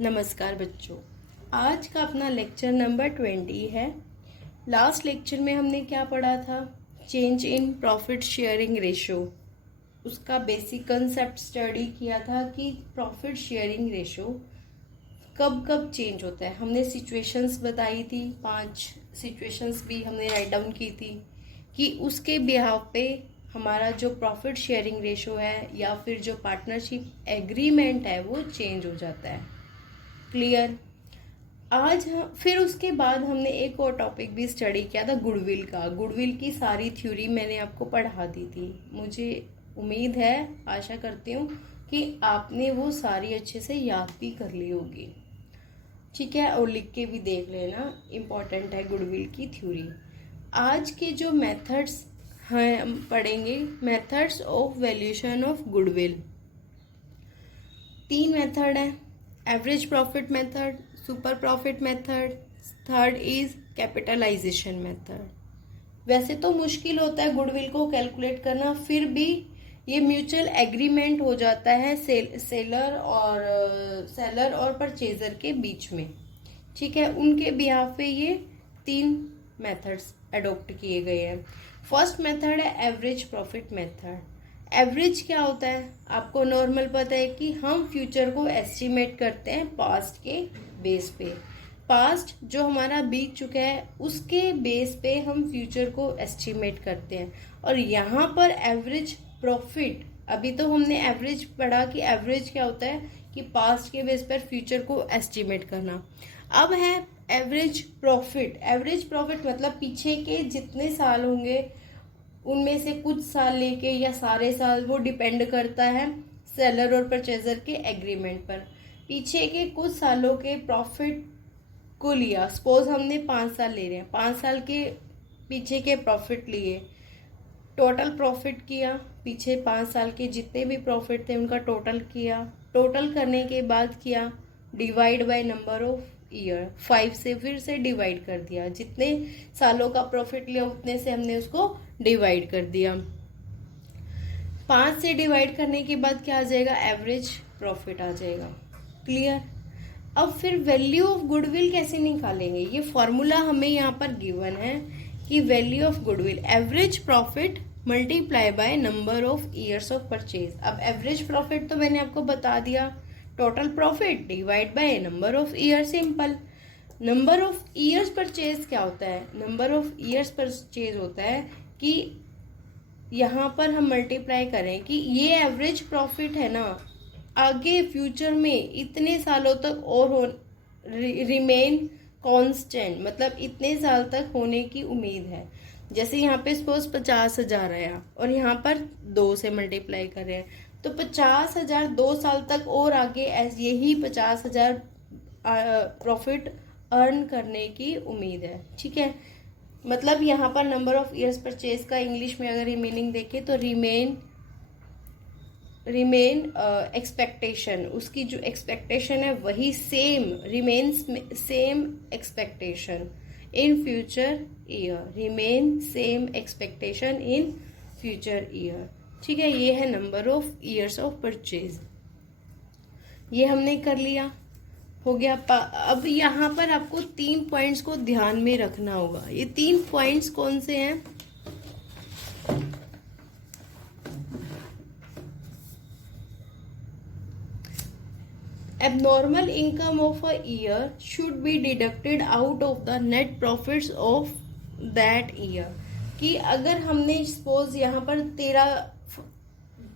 नमस्कार बच्चों, आज का अपना लेक्चर नंबर 20 है। लास्ट लेक्चर में हमने क्या पढ़ा था? Change in profit sharing ratio. उसका बेसिक कंसेप्ट स्टडी किया था कि प्रॉफिट शेयरिंग रेशो कब कब चेंज होता है। हमने सिचुएशंस बताई थी, 5 सिचुएशंस भी हमने राइट डाउन की थी कि उसके बिहाफ पे हमारा जो प्रॉफिट शेयरिंग रेशो है या फिर जो पार्टनरशिप एग्रीमेंट है वो चेंज हो जाता है। क्लियर? आज फिर उसके बाद हमने एक और टॉपिक भी स्टडी किया था, गुडविल का। गुडविल की सारी थ्योरी मैंने आपको पढ़ा दी थी। मुझे उम्मीद है, आशा करती हूँ कि आपने वो सारी अच्छे से याद भी कर ली होगी। ठीक है, और लिख के भी देख लेना, इम्पॉर्टेंट है गुडविल की थ्योरी। आज के जो मेथड्स हैं हम पढ़ेंगे, methods of valuation of goodwill. 3 method है, average profit method, super profit method, third is capitalization method. वैसे तो मुश्किल होता है गुडविल को कैलकुलेट करना, फिर भी ये म्यूचुअल एग्रीमेंट हो जाता है सेलर और परचेजर के बीच में। ठीक है, उनके बिहाफ पे ये 3 मेथड्स अडॉप्ट किए गए हैं। फर्स्ट मेथड है एवरेज प्रॉफिट मेथड। एवरेज क्या होता है? आपको नॉर्मल पता है कि हम फ्यूचर को एस्टिमेट करते हैं पास्ट के बेस पे। पास्ट जो हमारा बीत चुका है उसके बेस पे हम फ्यूचर को एस्टिमेट करते हैं। और यहाँ पर एवरेज प्रॉफिट, अभी तो हमने एवरेज पढ़ा कि एवरेज क्या होता है कि पास्ट के बेस पर फ्यूचर को एस्टिमेट करना। अब है एवरेज प्रॉफिट। एवरेज प्रॉफिट मतलब पीछे के जितने साल होंगे उनमें से कुछ साल लेके या सारे साल, वो डिपेंड करता है सेलर और परचेजर के एग्रीमेंट पर। पीछे के कुछ सालों के प्रॉफिट को लिया, सपोज हमने 5 साल ले रहे हैं, 5 साल के पीछे के प्रॉफिट लिए, टोटल प्रॉफिट किया, पीछे 5 साल के जितने भी प्रॉफिट थे उनका टोटल किया। टोटल करने के बाद किया divide by number of year, 5 से फिर से डिवाइड कर दिया। जितने सालों का प्रॉफिट लिया उतने से हमने उसको डिवाइड कर दिया। 5 से डिवाइड करने के बाद क्या आ जाएगा? एवरेज प्रॉफिट आ जाएगा। क्लियर? अब फिर वैल्यू ऑफ गुडविल कैसे निकालेंगे? ये फॉर्मूला हमें यहाँ पर गिवन है कि value of goodwill average profit multiply by number of years of purchase. अब एवरेज प्रॉफिट तो मैंने आपको बता दिया, total profit divide by number of year, simple. Number of years purchase क्या होता है? नंबर ऑफ ईयर्स परचेज होता है कि यहाँ पर हम मल्टीप्लाई करें कि ये एवरेज प्रॉफिट है ना, आगे फ्यूचर में इतने सालों तक और रिमेन कांस्टेंट, मतलब इतने साल तक होने की उम्मीद है। जैसे यहाँ पे सपोज 50,000 आया और यहाँ पर 2 से मल्टीप्लाई कर रहे हैं, तो 50,000 2 साल तक और आगे यही 50,000 प्रॉफिट अर्न करने की उम्मीद है। ठीक है, मतलब यहाँ पर नंबर ऑफ ईयर्स परचेज का इंग्लिश में अगर मीनिंग देखें तो रिमेन एक्सपेक्टेशन, उसकी जो एक्सपेक्टेशन है वही same, remains same expectation in future year, remain same expectation in future year. ठीक है, ये है number of years of purchase. ये हमने कर लिया, हो गया। अब यहाँ पर आपको 3 पॉइंट्स को ध्यान में रखना होगा। ये 3 पॉइंट्स कौन से हैं? Abnormal income of a year should be deducted out of the net profits of that year। कि अगर हमने सपोज यहाँ पर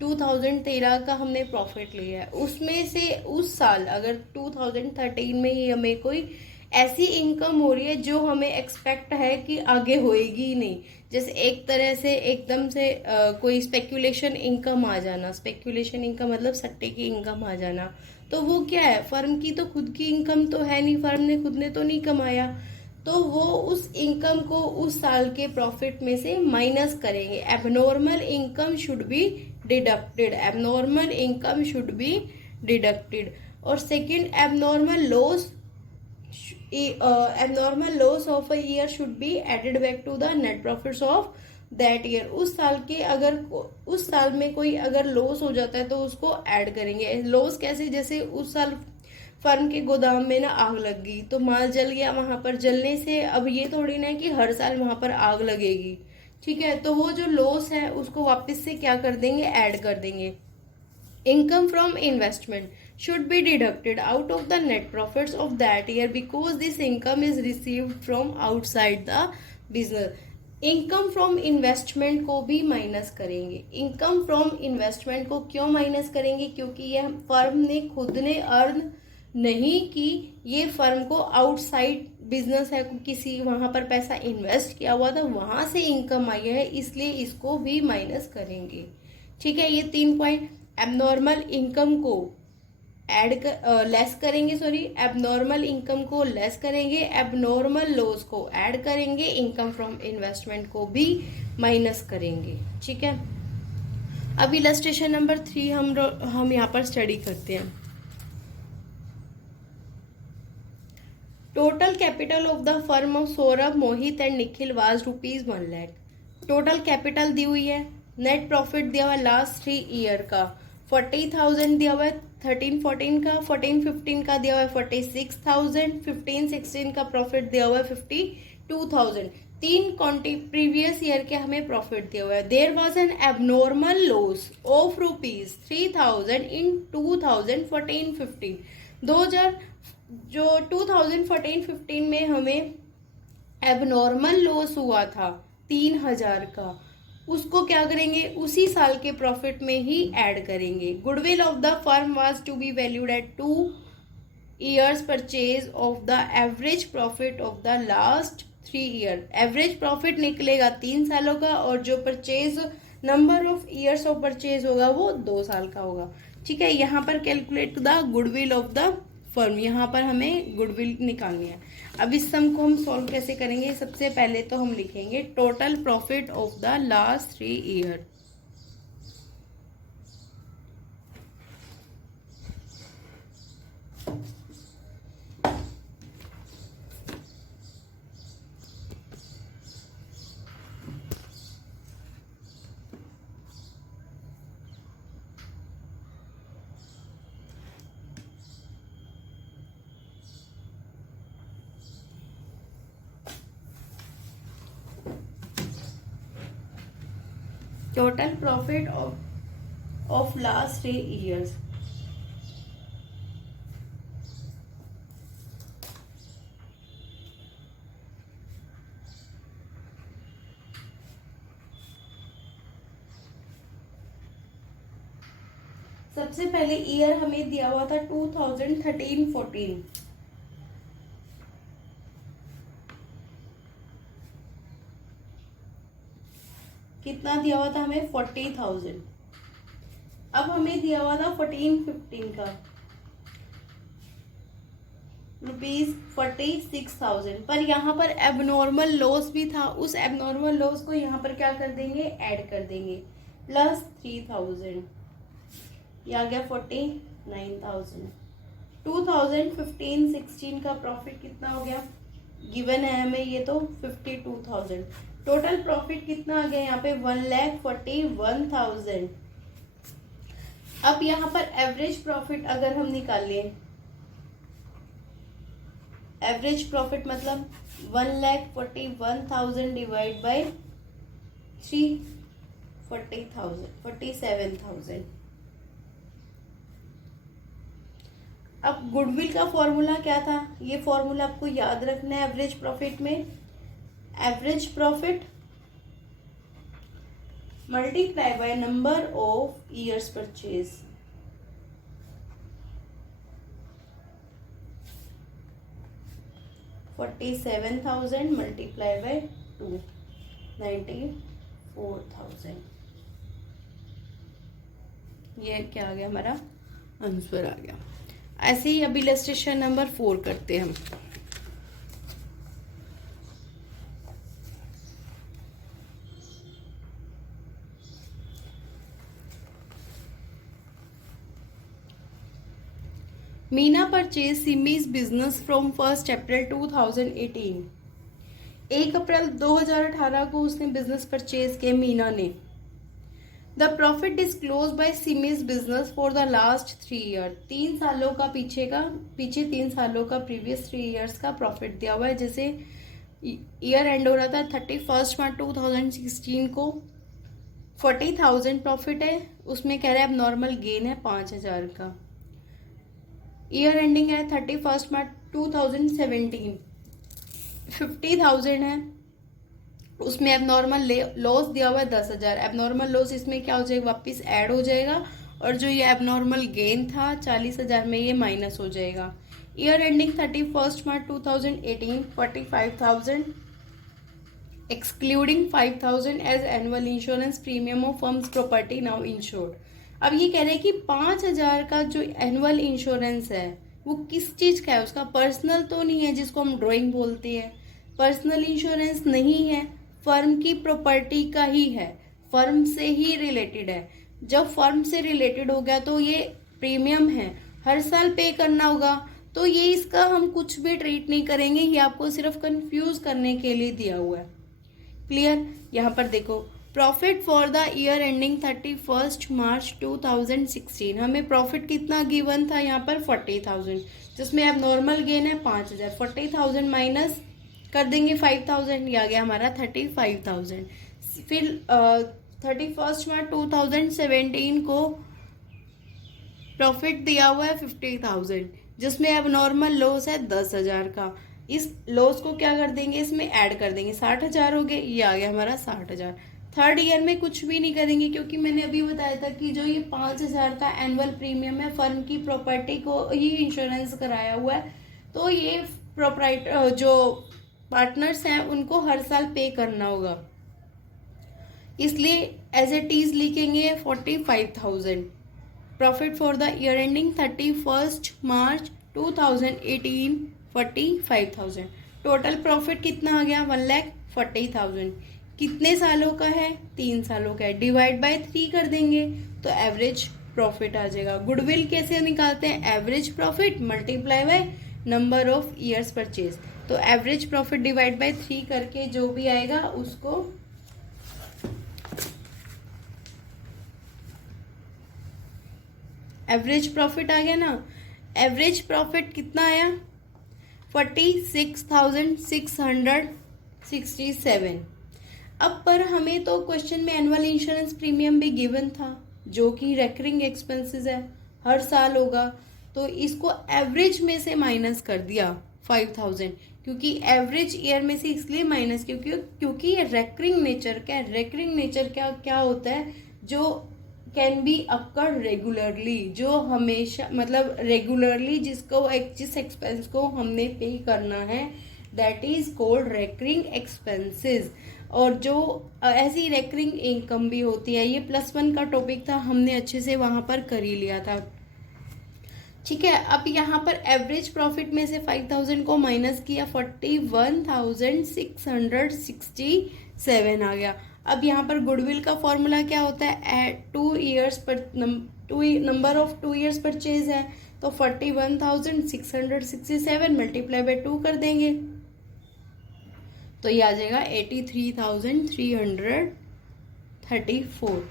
2013 का हमने प्रॉफिट लिया है, उसमें से उस साल अगर 2013 में ही हमें कोई ऐसी इनकम हो रही है जो हमें एक्सपेक्ट है कि आगे होएगी ही नहीं, जैसे एक तरह से एकदम से कोई स्पेक्यूलेशन इनकम आ जाना, स्पेक्यूलेशन इनकम मतलब सट्टे की इनकम आ जाना, तो वो क्या है? फर्म की तो खुद की इनकम तो है नहीं, फर्म ने खुद ने तो नहीं कमाया, तो वो उस इनकम को उस साल के प्रॉफिट में से माइनस करेंगे। Abnormal income should be deducted, abnormal income should be deducted. और second, abnormal loss of a year should be added back to the net profits of that year. उस साल के अगर उस साल में कोई अगर लॉस हो जाता है तो उसको ऐड करेंगे। लॉस कैसे? जैसे उस साल फर्म के गोदाम में ना आग लग गई, तो माल जल गया। वहां पर जलने से अब ये थोड़ी ना है कि हर साल वहां पर आग लगेगी, ठीक है। तो वो जो लॉस है उसको वापस से क्या कर देंगे, ऐड कर देंगे। Income from investment should be deducted out of the net profits of that year because this income is received from outside the business. Income from investment को भी माइनस करेंगे। इनकम फ्रॉम इन्वेस्टमेंट को क्यों minus करेंगे, क्योंकि यह firm ने खुद ने अर्न नहीं की, ये फर्म को आउटसाइड बिजनेस है, किसी वहां पर पैसा इन्वेस्ट किया हुआ था, वहां से इनकम आई है, इसलिए इसको भी माइनस करेंगे, ठीक है। ये 3 पॉइंट। एबनॉर्मल इनकम को लेस करेंगे, एबनॉर्मल इनकम को लेस करेंगे, एबनॉर्मल लॉस को ऐड करेंगे, इनकम फ्रॉम इन्वेस्टमेंट को भी माइनस करेंगे, ठीक है। अब इलस्ट्रेशन नंबर 3 हम यहाँ पर स्टडी करते हैं। Total capital of the firm of Saurabh, Mohit and Nikhil was ₹1 lakh. Total capital दी हुई है, नेट प्रॉफिट दिया हुआ है लास्ट 3 ईयर का 40,000 दिया हुआ है, 13-14 का, 14-15 का दिया हुआ है 46,000, 15-16 का प्रॉफिट दिया हुआ है 52,000। 3 प्रीवियस ईयर के हमें प्रॉफिट दिया हुआ है। There was an abnormal loss of ₹3,000 in 2014-15। 2014-15 में हमें एबनॉर्मल लॉस हुआ था 3,000 का, उसको क्या करेंगे, उसी साल के प्रॉफिट में ही ऐड करेंगे। Goodwill of the firm was to be valued at 2 years purchase of the average profit of the last 3 year. Average profit निकलेगा 3 सालों का, और जो purchase number of years of purchase होगा वो 2 साल का होगा, ठीक है। यहाँ पर calculate the goodwill of the firm, यहाँ पर हमें गुडविल निकालनी है। अब इस सम को हम सॉल्व कैसे करेंगे, सबसे पहले तो हम लिखेंगे total profit of the last 3 year. Total profit of last 3 years. सबसे पहले ईयर हमें दिया हुआ था 2013-14, कितना दिया हुआ था हमें 40,000। अब हमें दिया हुआ था 14-15 का ₹46,000, पर यहाँ पर एबनॉर्मल लॉस भी था, उस एबनॉर्मल लॉस को यहाँ पर क्या कर देंगे, ऐड कर देंगे, प्लस 3,000, ये आ गया 49,000। 2015-16 का प्रॉफिट कितना हो गया, गिवन है हमें ये तो 52,000। टोटल प्रॉफिट कितना आ गया यहाँ पे 1,41,000। अब यहाँ पर एवरेज प्रॉफिट अगर हम निकालें, एवरेज प्रॉफिट मतलब 1,41,000 डिवाइड बाय 3, 47,000। अब गुडविल का फॉर्मूला क्या था, ये फॉर्मूला आपको याद रखना है एवरेज प्रॉफिट में। Average profit multiply by number of years purchase. $47,000 multiply by 2, 94,000। ये क्या आ गया, हमारा आंसर आ गया। ऐसे ही अब इलस्ट्रेशन नंबर 4 करते हैं हम। Meena purchase Simmi's business from 1 अप्रैल 2018। 1 अप्रैल 2018 को उसने बिजनेस परचेज किया मीना ने। The profit disclose by Simmi's business for the last 3 year. 3 सालों का पीछे 3 सालों का प्रीवियस 3 ईयर्स का प्रॉफिट दिया हुआ है। जैसे ईयर एंड हो रहा था 31 मार्च 2016 को 40,000 प्रॉफिट है, उसमें कह रहे हैं अब नॉर्मल गेन है 5,000 का। ईयर एंडिंग है 31 मार्च 2017 50,000 है, उसमें अब नॉर्मल लॉस दिया हुआ है 10,000। अब नॉर्मल लॉस इसमें क्या हो जाएगा, वापस ऐड हो जाएगा, और जो ये अब नॉर्मल गेन था 40,000 में ये माइनस हो जाएगा। Year ending 31 March 2018 45,000 excluding 5,000 as annual insurance premium of firm's property now insured. अब ये कह रहे हैं कि 5,000 का जो एनुअल इंश्योरेंस है वो किस चीज का है, उसका पर्सनल तो नहीं है जिसको हम ड्राइंग बोलते हैं, पर्सनल इंश्योरेंस नहीं है, फर्म की प्रॉपर्टी का ही है, फर्म से ही रिलेटेड है। जब फर्म से रिलेटेड हो गया तो ये प्रीमियम है, हर साल पे करना होगा, तो ये इसका हम कुछ भी ट्रीट नहीं करेंगे, ये आपको सिर्फ कंफ्यूज करने के लिए दिया हुआ है। क्लियर। यहाँ पर देखो profit for the year ending 31 मार्च 2016, हमें प्रॉफिट कितना गिवन था यहाँ पर 40,000, जिसमें अब नॉर्मल गेन है 5,000। 40,000 माइनस कर देंगे 5,000, ये आ गया हमारा 35,000। फिर 31 मार्च 2017 को प्रॉफिट दिया हुआ है 50,000, जिसमें अब नॉर्मल लॉस है 10,000 का। इस लॉस को क्या कर देंगे, इसमें ऐड कर देंगे, 60,000 हो गए, ये आ गया हमारा 60,000। थर्ड ईयर में कुछ भी नहीं करेंगे, क्योंकि मैंने अभी बताया था कि जो ये 5,000 का एनुअल प्रीमियम है फर्म की प्रॉपर्टी को ही इंश्योरेंस कराया हुआ है, तो ये प्रोप्राइटर जो पार्टनर्स हैं उनको हर साल पे करना होगा, इसलिए एज इट इज लिखेंगे 45,000। Profit for the year ending 31 March 2018 45,000। Total profit कितना आ गया 1,40,000। कितने सालों का है, 3 सालों का है, डिवाइड बाय 3 कर देंगे तो एवरेज प्रॉफिट आ जाएगा। गुडविल कैसे निकालते हैं, average profit multiply by number of years purchase, तो एवरेज प्रॉफिट डिवाइड बाय 3 करके जो भी आएगा उसको एवरेज प्रॉफिट आ गया ना। एवरेज प्रॉफिट कितना आया 46,667। अब पर हमें तो क्वेश्चन में एनुअल इंश्योरेंस प्रीमियम भी गिवन था जो कि रेकरिंग एक्सपेंसेस है, हर साल होगा, तो इसको एवरेज में से माइनस कर दिया 5,000, क्योंकि एवरेज ईयर में से इसलिए माइनस क्योंकि ये रेकरिंग नेचर का है। रेकरिंग नेचर क्या होता है, जो कैन बी अकर रेगुलरली, जो हमेशा मतलब रेगुलरली जिस एक्सपेंस को हमने पे करना है, that is called recurring expenses. और जो ऐसी रेकरिंग इनकम भी होती है, ये +1 का टॉपिक था, हमने अच्छे से वहां पर कर ही लिया था। ठीक है, अब यहाँ पर एवरेज प्रॉफिट में से 5,000 को माइनस किया, 41,667 आ गया। अब यहाँ पर गुडविल का फॉर्मूला क्या होता है, 2 ईयर्स पर नंबर ऑफ 2 ईयर्स परचेज है, तो 41,667 मल्टीप्लाई बाय 2 कर देंगे तो ये आ जाएगा 83,334।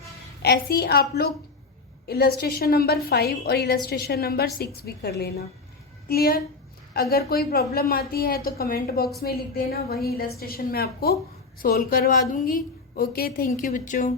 ऐसे ही आप लोग इलस्ट्रेशन नंबर 5 और इलस्ट्रेशन नंबर 6 भी कर लेना। क्लियर। अगर कोई प्रॉब्लम आती है तो कमेंट बॉक्स में लिख देना, वही इलस्ट्रेशन मैं आपको सोल्व करवा दूंगी। ओके, थैंक यू बच्चों।